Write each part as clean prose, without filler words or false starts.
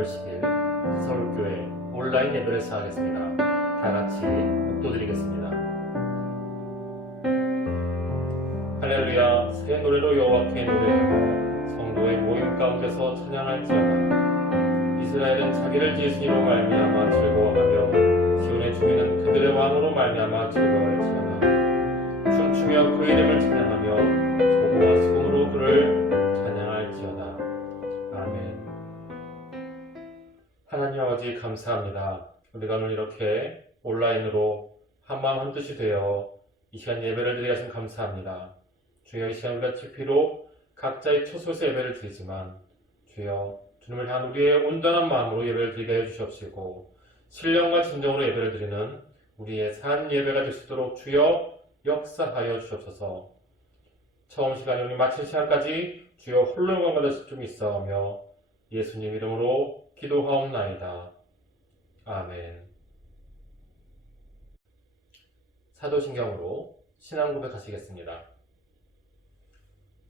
5월 10일 서울교회 온라인 예배를 시작하겠습니다. 다 같이 복도드리겠습니다. 할렐루야, 새 노래로 여호와께 노래하고 성도의 모임 가운데서 찬양할지어다. 이스라엘은 자기를 지으시니로 말미암아 즐거워하며 시온의 주민은 그들의 왕으로 말미암아 즐거워할지어다. 춤추며 그 이름을 찬양하며 소고와 수금으로 그를 찬양할지어다. 아멘. 하나님 아버지 감사합니다. 우리가 오늘 이렇게 온라인으로 한마음 한뜻이 되어 이 시간 예배를 드리게 하신 감사합니다. 주여, 이 시간 우리가 TP로 각자의 처소에서 예배를 드리지만 주여, 주님을 향한 우리의 온전한 마음으로 예배를 드리게 해주시옵시고 신령과 진정으로 예배를 드리는 우리의 산 예배가 될 수 있도록 주여 역사하여 주옵소서. 처음 시간 여기 마칠 시간까지 주여 홀로 영광 받으실 줄 믿사오며 예수님 이름으로 기도하옵나이다. 아멘. 사도신경으로 신앙 고백하시겠습니다.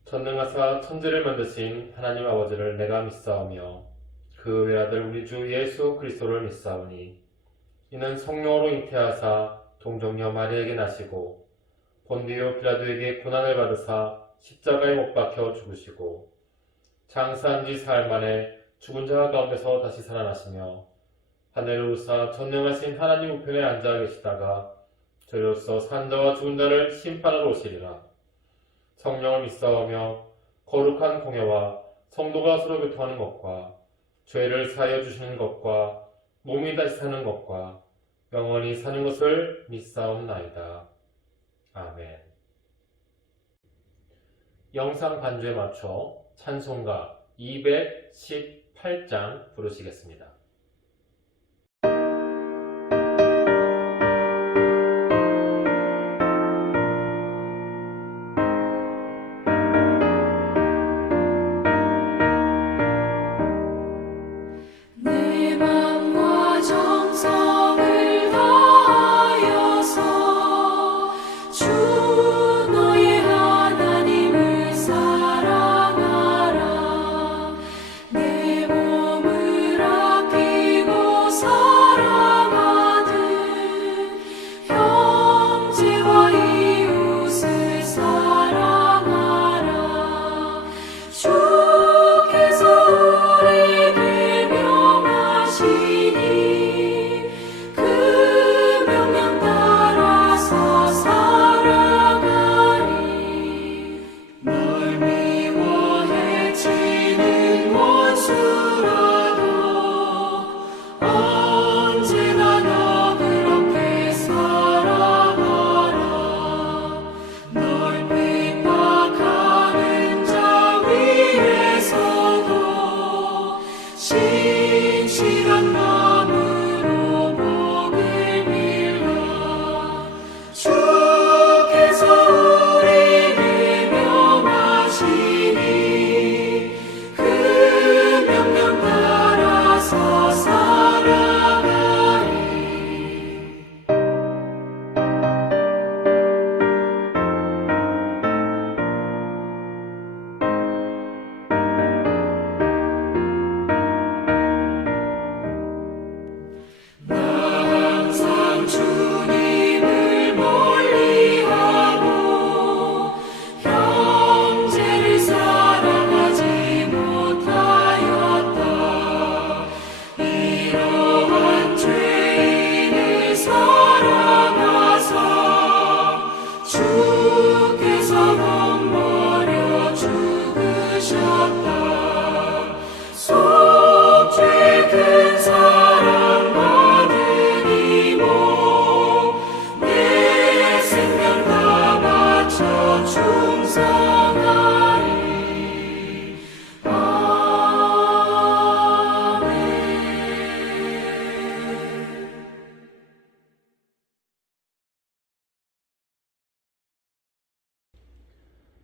전능하사 천지를 만드신 하나님 아버지를 내가 믿사오며 그 외아들 우리 주 예수 그리스도를 믿사오니 이는 성령으로 잉태하사 동정녀 마리아에게 나시고 본디오 빌라도에게 고난을 받으사 십자가에 못 박혀 죽으시고 장사한 지 사흘 만에 죽은 자 가운데서 다시 살아나시며 하늘을 우사 전능하신 하나님 우편에 앉아 계시다가 저희로서 산 자와 죽은 자를 심판하러 오시리라. 성령을 믿사오며 거룩한 공예와 성도가 서로 교통하는 것과 죄를 사하여 주시는 것과 몸이 다시 사는 것과 영원히 사는 것을 믿사옵나이다. 아멘. 영상 반주에 맞춰 찬송가 218장 부르시겠습니다.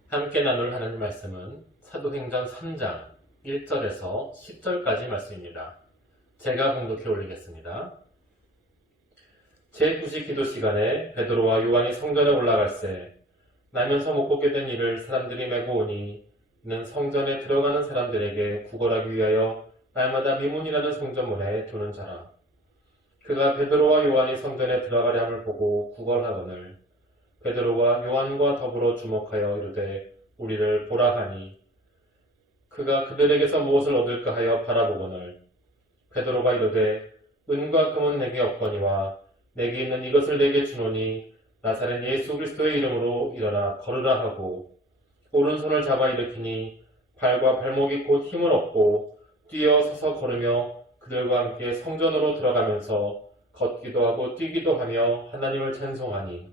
함께 나눌 하나님 말씀은 사도행전 3장 1절에서 10절까지 말씀입니다. 제가 공독해 올리겠습니다. 제9식 기도 시간에 베드로와 요한이 성전에 올라갈새 나면서 못 걷게 된 이를 사람들이 메고 오니 이는 성전에 들어가는 사람들에게 구걸하기 위하여 날마다 미문이라는 성전문에 두는 자라. 그가 베드로와 요한이 성전에 들어가려 함을 보고 구걸하거늘 베드로와 요한과 더불어 주목하여 이르되 우리를 보라 하니 그가 그들에게서 무엇을 얻을까 하여 바라보거늘 베드로가 이르되 은과 금은 내게 없거니와 내게 있는 이것을 내게 주노니 나사렛 예수 그리스도의 이름으로 일어나 걸으라 하고 오른손을 잡아 일으키니 발과 발목이 곧 힘을 얻고 뛰어 서서 걸으며 그들과 함께 성전으로 들어가면서 걷기도 하고 뛰기도 하며 하나님을 찬송하니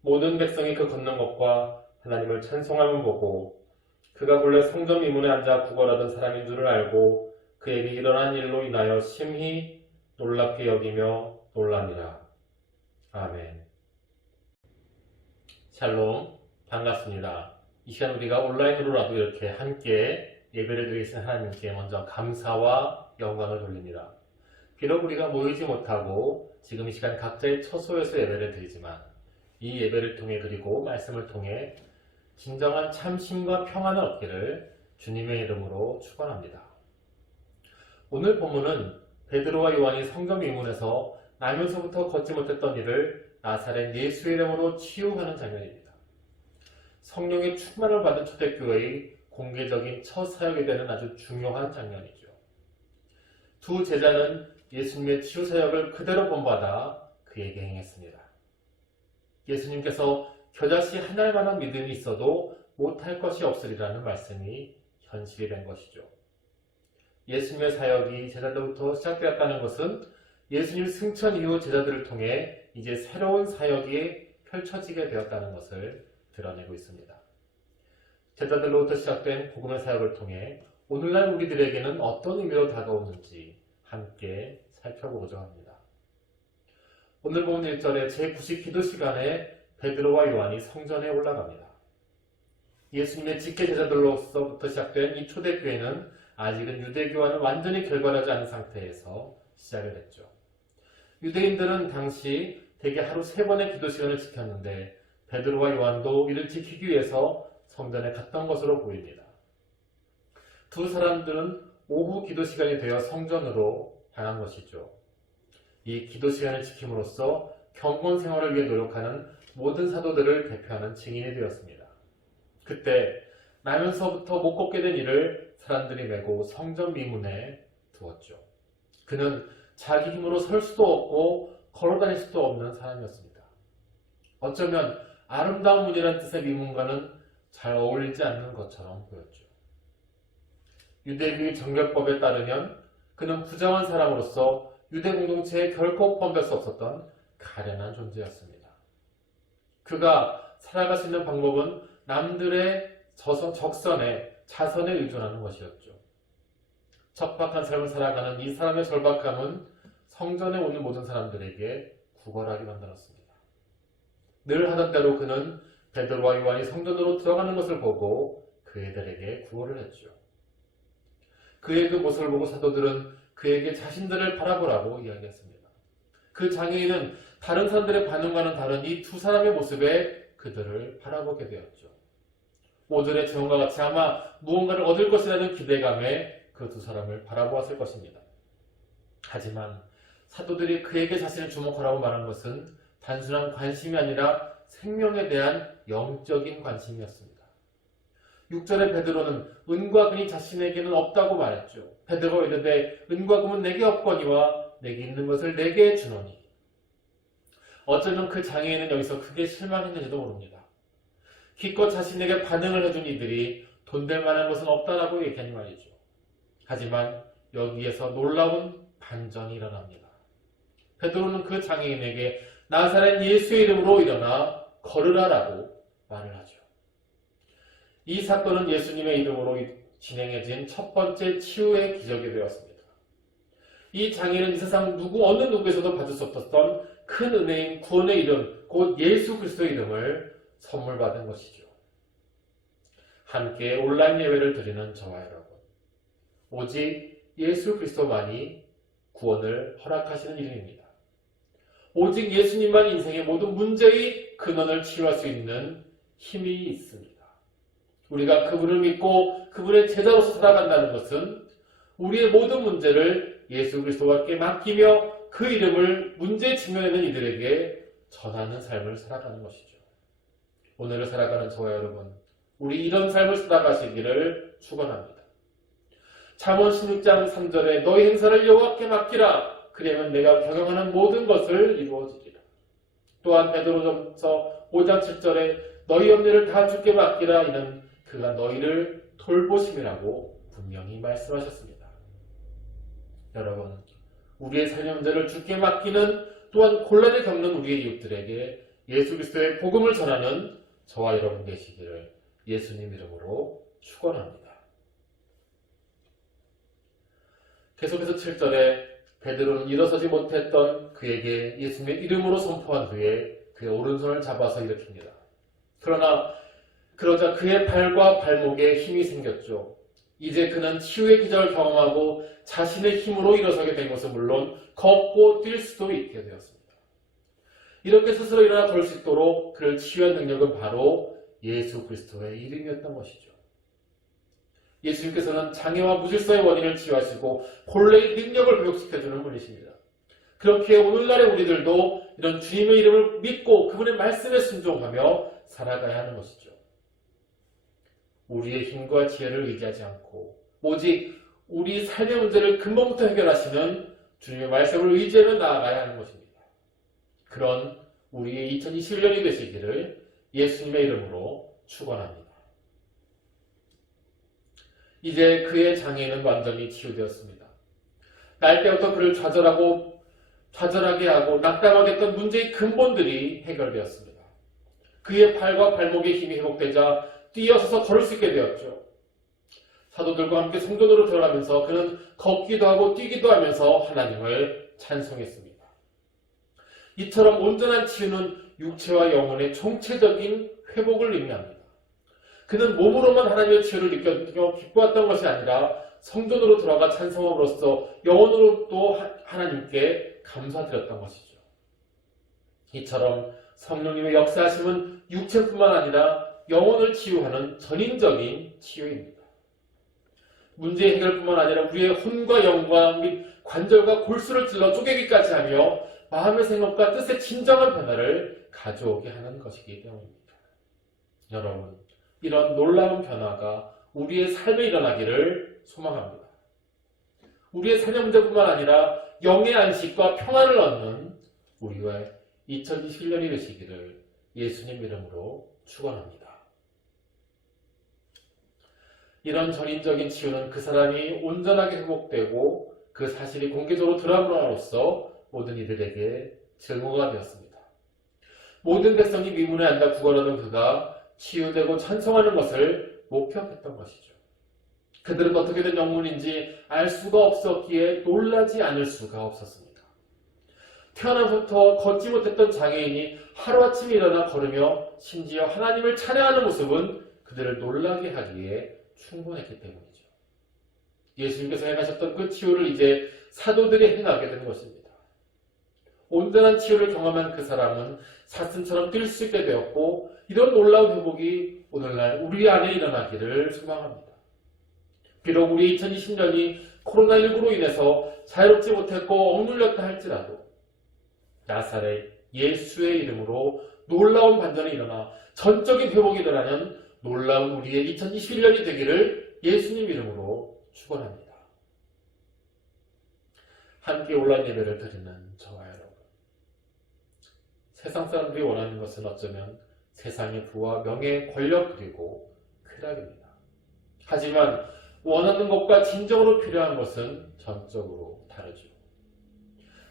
모든 백성이 그 걷는 것과 하나님을 찬송함을 보고 그가 본래 성전 미문에 앉아 구걸하던 사람인 줄을 알고 그에게 일어난 일로 인하여 심히 놀랍게 여기며 놀라니라. 아멘. 샬롬, 반갑습니다. 이 시간 우리가 온라인으로라도 이렇게 함께 예배를 드리신 하나님께 먼저 감사와 영광을 돌립니다. 비록 우리가 모이지 못하고 지금 이 시간 각자의 처소에서 예배를 드리지만 이 예배를 통해 그리고 말씀을 통해 진정한 참심과 평안을 얻기를 주님의 이름으로 축원합니다. 오늘 본문은 베드로와 요한이 성전 미문에서 나면서부터 걷지 못했던 일을 나사렛 예수 이름으로 치유하는 장면입니다. 성령의 충만을 받은 초대교회의 공개적인 첫 사역이 되는 아주 중요한 장면이죠. 두 제자는 예수님의 치유 사역을 그대로 본받아 그에게 행했습니다. 예수님께서 겨자씨 한 알만한 믿음이 있어도 못할 것이 없으리라는 말씀이 현실이 된 것이죠. 예수님의 사역이 제자들부터 시작되었다는 것은 예수님 승천 이후 제자들을 통해 이제 새로운 사역이 펼쳐지게 되었다는 것을 드러내고 있습니다. 제자들로부터 시작된 복음의 사역을 통해 오늘날 우리들에게는 어떤 의미로 다가오는지 함께 살펴보고자 합니다. 오늘 본 1절의 제9식 기도 시간에 베드로와 요한이 성전에 올라갑니다. 예수님의 직계 제자들로서부터 시작된 이 초대교회는 아직은 유대교와는 완전히 결별하지 않은 상태에서 시작을 했죠. 유대인들은 당시 대개 하루 3번의 기도 시간을 지켰는데 베드로와 요한도 이를 지키기 위해서 성전에 갔던 것으로 보입니다. 두 사람들은 오후 기도 시간이 되어 성전으로 향한 것이죠. 이 기도 시간을 지킴으로써 경건 생활을 위해 노력하는 모든 사도들을 대표하는 증인이 되었습니다. 그때 나면서부터 못 걷게 된 이를 사람들이 메고 성전 미문에 두었죠. 그는 자기 힘으로 설 수도 없고 걸어다닐 수도 없는 사람이었습니다. 어쩌면 아름다운 문이라는 뜻의 미문과는 잘 어울리지 않는 것처럼 보였죠. 유대교의 정결법에 따르면 그는 부정한 사람으로서 유대 공동체에 결코 포함될 수 없었던 가련한 존재였습니다. 그가 살아갈 수 있는 방법은 남들의 적선에 자선에 의존하는 것이었죠. 척박한 삶을 살아가는 이 사람의 절박함은 성전에 오는 모든 사람들에게 구걸하게 만들었습니다. 늘 하던 대로 그는 베드로와 요한이 성전으로 들어가는 것을 보고 그들에게 구걸을 했죠. 그의 그 모습을 보고 사도들은 그에게 자신들을 바라보라고 이야기했습니다. 그 장애인은 다른 사람들의 반응과는 다른 이 두 사람의 모습에 그들을 바라보게 되었죠. 오늘의 증언과 같이 아마 무언가를 얻을 것이라는 기대감에 그 두 사람을 바라보았을 것입니다. 하지만 사도들이 그에게 자신을 주목하라고 말한 것은 단순한 관심이 아니라 생명에 대한 영적인 관심이었습니다. 6절의 베드로는 은과 금이 자신에게는 없다고 말했죠. 베드로가 이르되 은과 금은 내게 없거니와 내게 있는 것을 내게 주노니. 어쩌면 그 장애인은 여기서 크게 실망했는지도 모릅니다. 기껏 자신에게 반응을 해준 이들이 돈 될 만한 것은 없다라고 얘기하니 말이죠. 하지만 여기에서 놀라운 반전이 일어납니다. 베드로는 그 장애인에게 나사렛 예수의 이름으로 일어나 걸으라라고 말을 하죠. 이 사건은 예수님의 이름으로 진행해진 첫 번째 치유의 기적이 되었습니다. 이 장애인은 이 세상 어느 누구에서도 받을 수 없었던 큰 은혜인 구원의 이름, 곧 예수 그리스도의 이름을 선물 받은 것이죠. 함께 온라인 예배를 드리는 저와 여러분, 오직 예수 그리스도만이 구원을 허락하시는 이름입니다. 오직 예수님만 인생의 모든 문제의 근원을 치유할 수 있는 힘이 있습니다. 우리가 그분을 믿고 그분의 제자로서 살아간다는 것은 우리의 모든 문제를 예수 그리스도께 맡기며 그 이름을 문제에 직면하는 이들에게 전하는 삶을 살아가는 것이죠. 오늘을 살아가는 저와 여러분, 우리 이런 삶을 살아가시기를 축원합니다. 잠언 16장 3절에 너희 행사를 여호와께 맡기라. 그러면 내가 경영하는 모든 것을 이루어지리라. 또한 베드로전서 5장 7절에 너희 염려를 다 주께 맡기라. 이는 그가 너희를 돌보심이라고 분명히 말씀하셨습니다. 여러분, 우리의 삶의 문제를 주께 맡기는, 또한 곤란을 겪는 우리의 이웃들에게 예수 그리스도의 복음을 전하는 저와 여러분 되시기를 예수님 이름으로 축원합니다. 계속해서 7절에 베드로는 일어서지 못했던 그에게 예수님의 이름으로 선포한 후에 그의 오른손을 잡아서 일으킵니다. 그러자 그의 발과 발목에 힘이 생겼죠. 이제 그는 치유의 기적을 경험하고 자신의 힘으로 일어서게 된 것은 물론 걷고 뛸 수도 있게 되었습니다. 이렇게 스스로 일어나 걸 수 있도록 그를 치유한 능력은 바로 예수 그리스도의 이름이었던 것이죠. 예수님께서는 장애와 무질서의 원인을 치유하시고 본래의 능력을 회복시켜주는 분이십니다. 그렇게 오늘날의 우리들도 이런 주님의 이름을 믿고 그분의 말씀에 순종하며 살아가야 하는 것이죠. 우리의 힘과 지혜를 의지하지 않고 오직 우리 삶의 문제를 근본부터 해결하시는 주님의 말씀을 의지하며 나아가야 하는 것입니다. 그런 우리의 2021년이 되시기를 예수님의 이름으로 축원합니다. 이제 그의 장애는 완전히 치유되었습니다. 날 때부터 그를 좌절하게 하고 낙담하게 했던 문제의 근본들이 해결되었습니다. 그의 팔과 발목의 힘이 회복되자 뛰어서서 걸을 수 있게 되었죠. 사도들과 함께 성전으로 들어가면서 그는 걷기도 하고 뛰기도 하면서 하나님을 찬송했습니다. 이처럼 온전한 치유는 육체와 영혼의 총체적인 회복을 의미합니다. 그는 몸으로만 하나님의 치유를 느껴 기뻐했던 것이 아니라 성전으로 들어가 찬송함으로써 영혼으로 또 하나님께 감사드렸던 것이죠. 이처럼 성령님의 역사하심은 육체뿐만 아니라 영혼을 치유하는 전인적인 치유입니다. 문제 해결뿐만 아니라 우리의 혼과 영과 및 관절과 골수를 찔러 쪼개기까지 하며 마음의 생각과 뜻의 진정한 변화를 가져오게 하는 것이기 때문입니다. 여러분, 이런 놀라운 변화가 우리의 삶에 일어나기를 소망합니다. 우리의 삶의 문제뿐만 아니라 영의 안식과 평안을 얻는 우리의 2021년이 되시기를 예수님 이름으로 축원합니다. 이런 전인적인 치유는 그 사람이 온전하게 회복되고 그 사실이 공개적으로 드러남으로써 모든 이들에게 증거가 되었습니다. 모든 백성이 미문에 앉아 구걸하던 그가 치유되고 찬송하는 것을 목격했던 것이죠. 그들은 어떻게 된 영문인지 알 수가 없었기에 놀라지 않을 수가 없었습니다. 태어나서부터 걷지 못했던 장애인이 하루아침에 일어나 걸으며 심지어 하나님을 찬양하는 모습은 그들을 놀라게 하기에 충분했기 때문이죠. 예수님께서 행하셨던 그 치유를 이제 사도들이 행하게 되는 것입니다. 온전한 치유를 경험한 그 사람은 사슴처럼 뛸 수 있게 되었고 이런 놀라운 회복이 오늘날 우리 안에 일어나기를 소망합니다. 비록 우리 2020년이 코로나19로 인해서 자유롭지 못했고 억눌렸다 할지라도 나사렛 예수의 이름으로 놀라운 반전이 일어나 전적인 회복이 일어나는 놀라운 우리의 2021년이 되기를 예수님 이름으로 축원합니다. 함께 온라인 예배를 드리는 저와 여러분, 세상 사람들이 원하는 것은 어쩌면 세상의 부와 명예, 권력 그리고 쾌락입니다. 하지만 원하는 것과 진정으로 필요한 것은 전적으로 다르죠.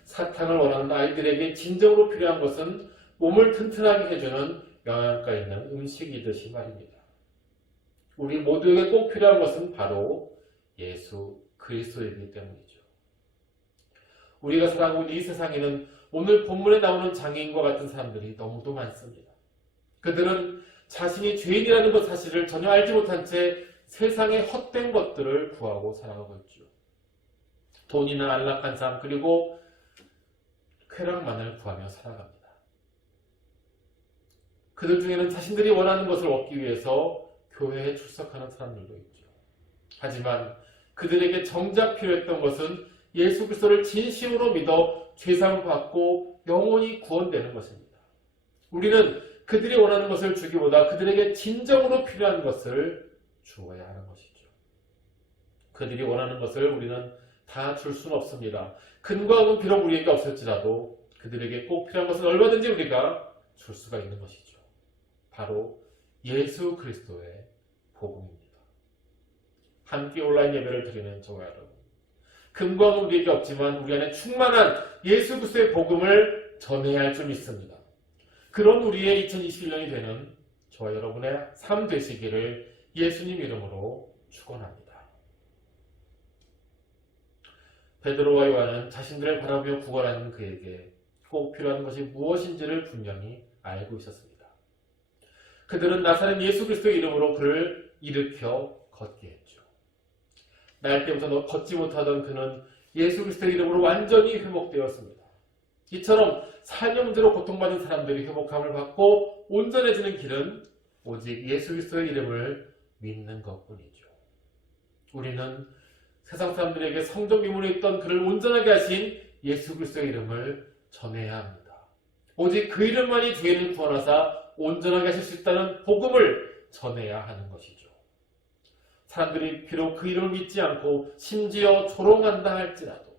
사탕을 원하는 아이들에게 진정으로 필요한 것은 몸을 튼튼하게 해주는 영양가 있는 음식이듯이 말입니다. 우리 모두에게 꼭 필요한 것은 바로 예수 그리스도이기 때문이죠. 우리가 살아가고 있는 이 세상에는 오늘 본문에 나오는 장애인과 같은 사람들이 너무도 많습니다. 그들은 자신이 죄인이라는 것 사실을 전혀 알지 못한 채 세상의 헛된 것들을 구하고 살아가고 있죠. 돈이나 안락한 삶 그리고 쾌락만을 구하며 살아갑니다. 그들 중에는 자신들이 원하는 것을 얻기 위해서 교회에 출석하는 사람들도 있죠. 하지만 그들에게 정작 필요했던 것은 예수 그리스도를 진심으로 믿어 죄사함을 받고 영원히 구원되는 것입니다. 우리는 그들이 원하는 것을 주기보다 그들에게 진정으로 필요한 것을 주어야 하는 것이죠. 그들이 원하는 것을 우리는 다 줄 수는 없습니다. 금과 은은 비록 우리에게 없을지라도 그들에게 꼭 필요한 것은 얼마든지 우리가 줄 수가 있는 것이죠. 바로 예수 그리스도의 복음입니다. 함께 온라인 예배를 드리는 저와 여러분, 금과 은 우리에게 없지만 우리 안에 충만한 예수 그리스도의 복음을 전해야 할 줄 믿습니다. 그런 우리의 2021년이 되는 저와 여러분의 삶 되시기를 예수님 이름으로 축원합니다. 베드로와 요한은 자신들을 바라보며 구걸하는 그에게 꼭 필요한 것이 무엇인지를 분명히 알고 있었습니다. 그들은 나사렛 예수 그리스도의 이름으로 그를 일으켜 걷게 했죠. 날 때부터 걷지 못하던 그는 예수 그리스도의 이름으로 완전히 회복되었습니다. 이처럼 삶의 문제로 고통받는 사람들이 회복함을 받고 온전해지는 길은 오직 예수 그리스도의 이름을 믿는 것뿐이죠. 우리는 세상 사람들에게 성전 미문에 있던 그를 온전하게 하신 예수 그리스도의 이름을 전해야 합니다. 오직 그 이름만이 죄인을 구원하사 온전하게 하실 수 있다는 복음을 전해야 하는 것이죠. 사람들이 비록 그 이름을 믿지 않고 심지어 조롱한다 할지라도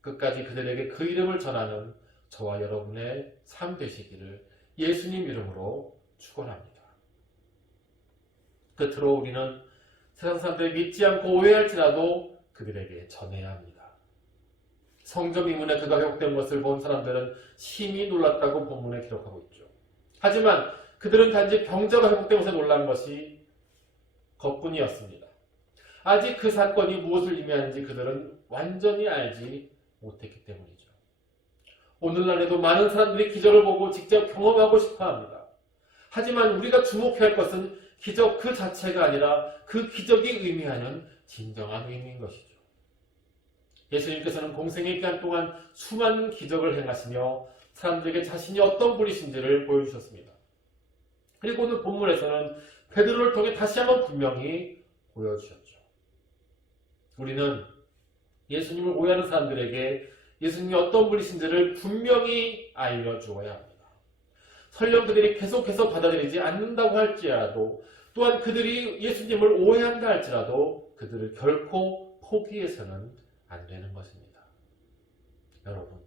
끝까지 그들에게 그 이름을 전하는 저와 여러분의 삶 되시기를 예수님 이름으로 축원합니다. 끝으로 우리는 세상 사람들이 믿지 않고 오해할지라도 그들에게 전해야 합니다. 성전 미문에 그가 회복된 것을 본 사람들은 심히 놀랐다고 본문에 기록하고 있죠. 하지만 그들은 단지 병자가 회복된 것에 놀란 것이 것뿐이었습니다. 아직 그 사건이 무엇을 의미하는지 그들은 완전히 알지 못했기 때문이죠. 오늘날에도 많은 사람들이 기적을 보고 직접 경험하고 싶어합니다. 하지만 우리가 주목해야 할 것은 기적 그 자체가 아니라 그 기적이 의미하는 진정한 의미인 것이죠. 예수님께서는 공생의 기간 동안 수많은 기적을 행하시며 사람들에게 자신이 어떤 분이신지를 보여주셨습니다. 그리고 오늘 본문에서는 베드로를 통해 다시 한번 분명히 보여주셨죠. 우리는 예수님을 오해하는 사람들에게 예수님이 어떤 분이신지를 분명히 알려주어야 합니다. 설령 그들이 계속해서 받아들이지 않는다고 할지라도 또한 그들이 예수님을 오해한다 할지라도 그들을 결코 포기해서는 안 되는 것입니다. 여러분,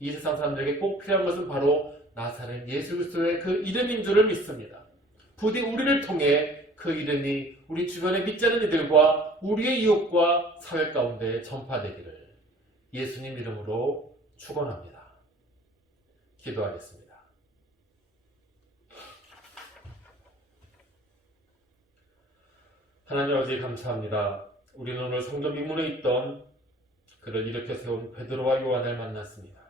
이 세상 사람들에게 꼭 필요한 것은 바로 나사렛 예수 그리스도의 그 이름인 줄을 믿습니다. 부디 우리를 통해 그 이름이 우리 주변에 믿지 않는 이들과 우리의 이웃과 사회 가운데 전파되기를 예수님 이름으로 축원합니다. 기도하겠습니다. 하나님 아버지 감사합니다. 우리는 오늘 성전 미문에 있던 그를 일으켜 세운 베드로와 요한을 만났습니다.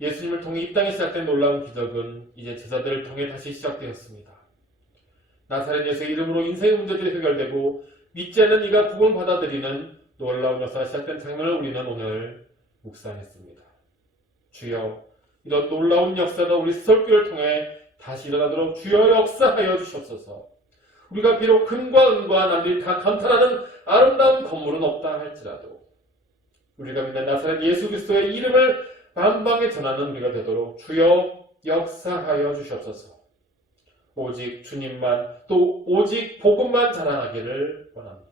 예수님을 통해 이 땅에 시작된 놀라운 기적은 이제 제자들을 통해 다시 시작되었습니다. 나사렛 예수의 이름으로 인생의 문제들이 해결되고 믿지 않는 이가 복음을 받아들이는 놀라운 역사가 시작된 장면을 우리는 오늘 묵상했습니다. 주여, 이런 놀라운 역사가 우리 설교를 통해 다시 일어나도록 주여 역사하여 주시옵소서. 우리가 비록 금과 은과 남들이 다 감탄하는 아름다운 건물은 없다 할지라도 우리가 믿는 나사렛 예수 그리스도의 이름을 만방에 전하는 우리가 되도록 주여 역사하여 주시옵소서. 오직 주님만 또 오직 복음만 자랑하기를 원합니다.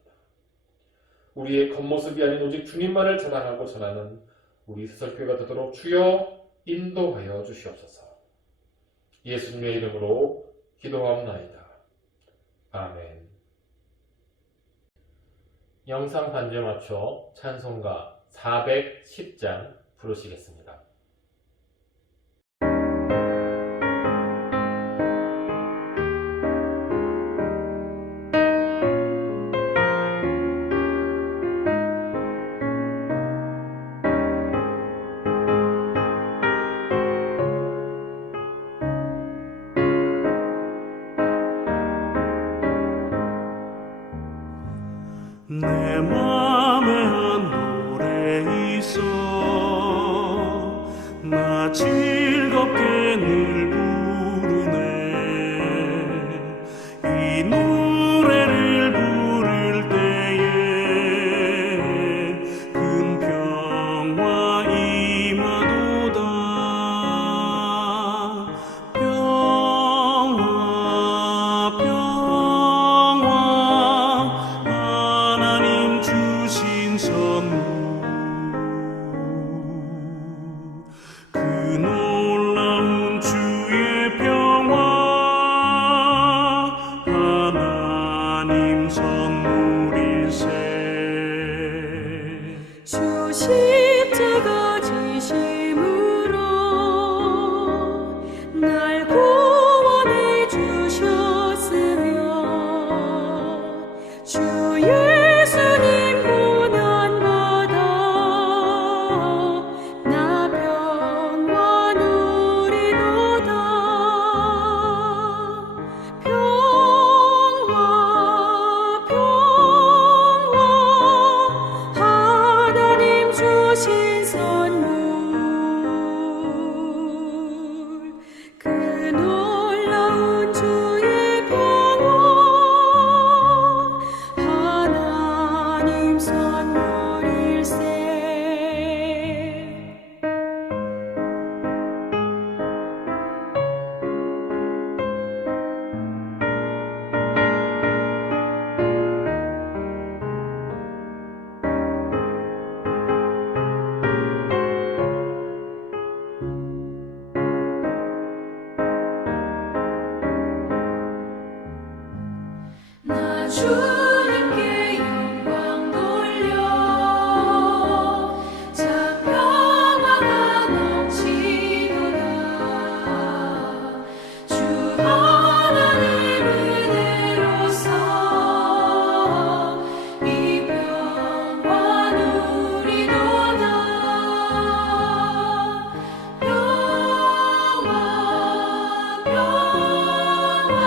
우리의 겉모습이 아닌 오직 주님만을 자랑하고 전하는 우리 설교가 되도록 주여 인도하여 주시옵소서. 예수님의 이름으로 기도하옵나이다. 아멘. 영상 반주에 맞춰 찬송가 410장 부르시겠습니다. 내 맘에 한 노래 있어 나 즐겁게 늘 부르네 이 노래를 부를 때 놀라운 주의 평화 하나님 선물일세. 주 십자가 지심으로 날 구원해 주셨으며 주 예수님 고난받아 나 평화 누리도다. 평화 평화 하나님 주신 선물 그 놀라운 주의 평화 하나님 선물일세. 나 주님께 영광 돌려 참 평화가 넘치도다. 주 하나님 은혜로서 이 평화 누리도다. 평화 평화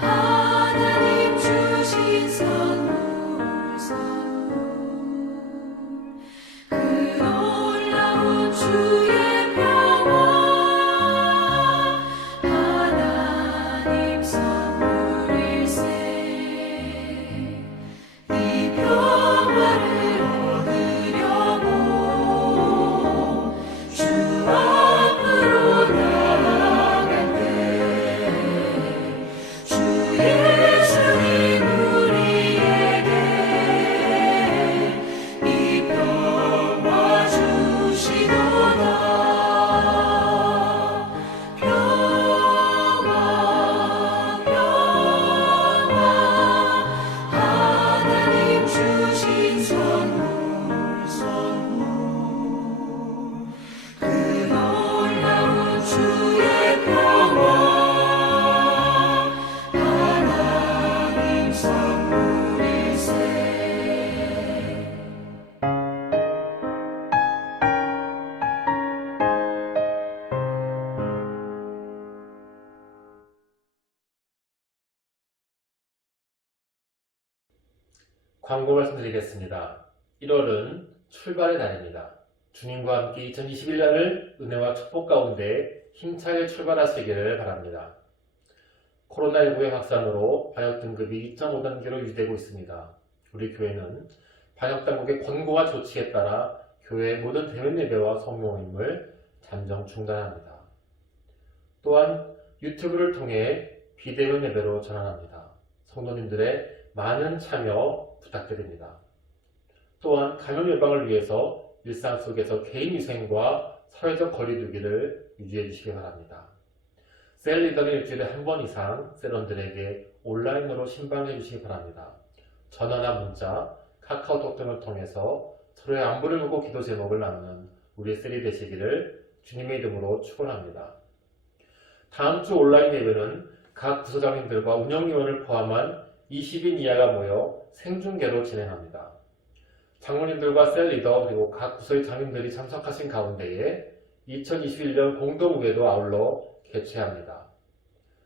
하나님 주신 선물 그 놀라운 주의 평화 하나님 선물일세. 이 평화를 얻으려고 주 앞으로 나아갈 때 주 예수님 우리에게 이 평화 주시도다. 평화 평화 하나님 주신 선물 그 놀라운 주의 평화 하나님 선물일세. 광고 말씀드리겠습니다. 1월은 출발의 달입니다. 주님과 함께 2021년을 은혜와 축복 가운데 힘차게 출발하시기를 바랍니다. 코로나19의 확산으로 방역 등급이 2.5단계로 유지되고 있습니다. 우리 교회는 방역 당국의 권고와 조치에 따라 교회의 모든 대면 예배와 성모 모임을 잠정 중단합니다. 또한 유튜브를 통해 비대면 예배로 전환합니다. 성도님들의 많은 참여 부탁드립니다. 또한 감염 예방을 위해서 일상 속에서 개인 위생과 사회적 거리두기를 유지해 주시기 바랍니다. 셀 리더는 일주일에 한 번 이상 셀원들에게 온라인으로 신방해 주시기 바랍니다. 전화나 문자, 카카오톡 등을 통해서 서로의 안부를 묻고 기도 제목을 나누는 우리의 셀이 되시기를 주님의 이름으로 축원합니다. 다음 주 온라인 예배는 각 부서장님들과 운영위원을 포함한 20인 이하가 모여 생중계로 진행합니다. 장로님들과 셀 리더 그리고 각 부서의 장님들이 참석하신 가운데에 2021년 공동우회도 아울러 개최합니다.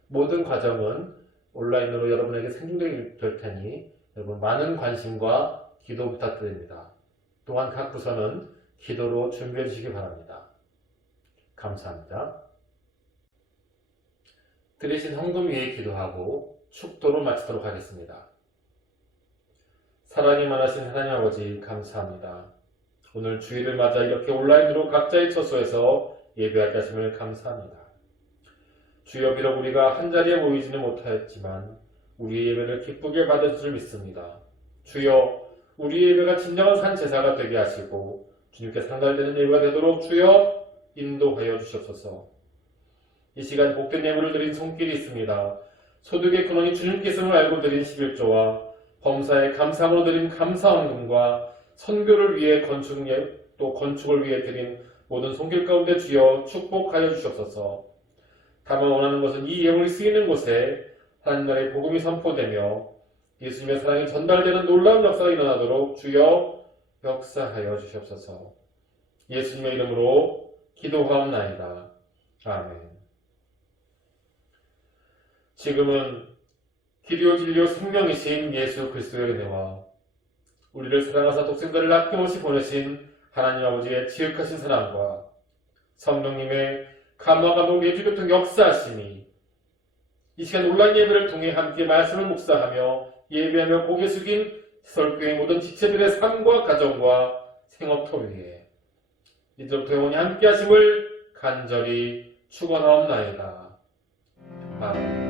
모든 과정은 온라인으로 여러분에게 생중계될 테니 여러분 많은 관심과 기도 부탁드립니다. 또한 각 부서는 기도로 준비해 주시기 바랍니다. 감사합니다. 드리신 헌금 위에 기도하고 축도로 마치도록 하겠습니다. 사랑이 많으신 하나님 아버지 감사합니다. 오늘 주일을 맞아 이렇게 온라인으로 각자의 처소에서 예배하게 하심을 감사합니다. 주여 비록 우리가 한자리에 모이지는 못하였지만 우리의 예배를 기쁘게 받으실 줄 믿습니다. 주여 우리의 예배가 진정한 산 제사가 되게 하시고 주님께 상달되는 예배가 되도록 주여 인도하여 주시옵소서. 이 시간 복된 예물을 드린 손길이 있습니다. 소득의 근원이 주님께서는 알고 드린 11조와 범사에 감사함으로 드린 감사원금과 선교를 위해 또 건축을 위해 드린 모든 손길 가운데 주여 축복하여 주시옵소서. 다만 원하는 것은 이 예물이 쓰이는 곳에 하나님 나라의 복음이 선포되며 예수님의 사랑이 전달되는 놀라운 역사가 일어나도록 주여 역사하여 주시옵소서. 예수님의 이름으로 기도하옵나이다. 아멘. 지금은 길이요 진리요 생명이신 예수 그리스도의 은혜와 우리를 사랑하사 독생자를 아낌없이 보내신 하나님 아버지의 지극하신 사랑과 성령님의 감화감동 예주교통 역사하심이 이 시간 온라인 예배를 통해 함께 말씀을 묵상하며 예배하며 고개 숙인 설교의 모든 지체들의 삶과 가정과 생업터 위에 이제부터 영원히 함께 하심을 간절히 축원하옵나이다. 아멘.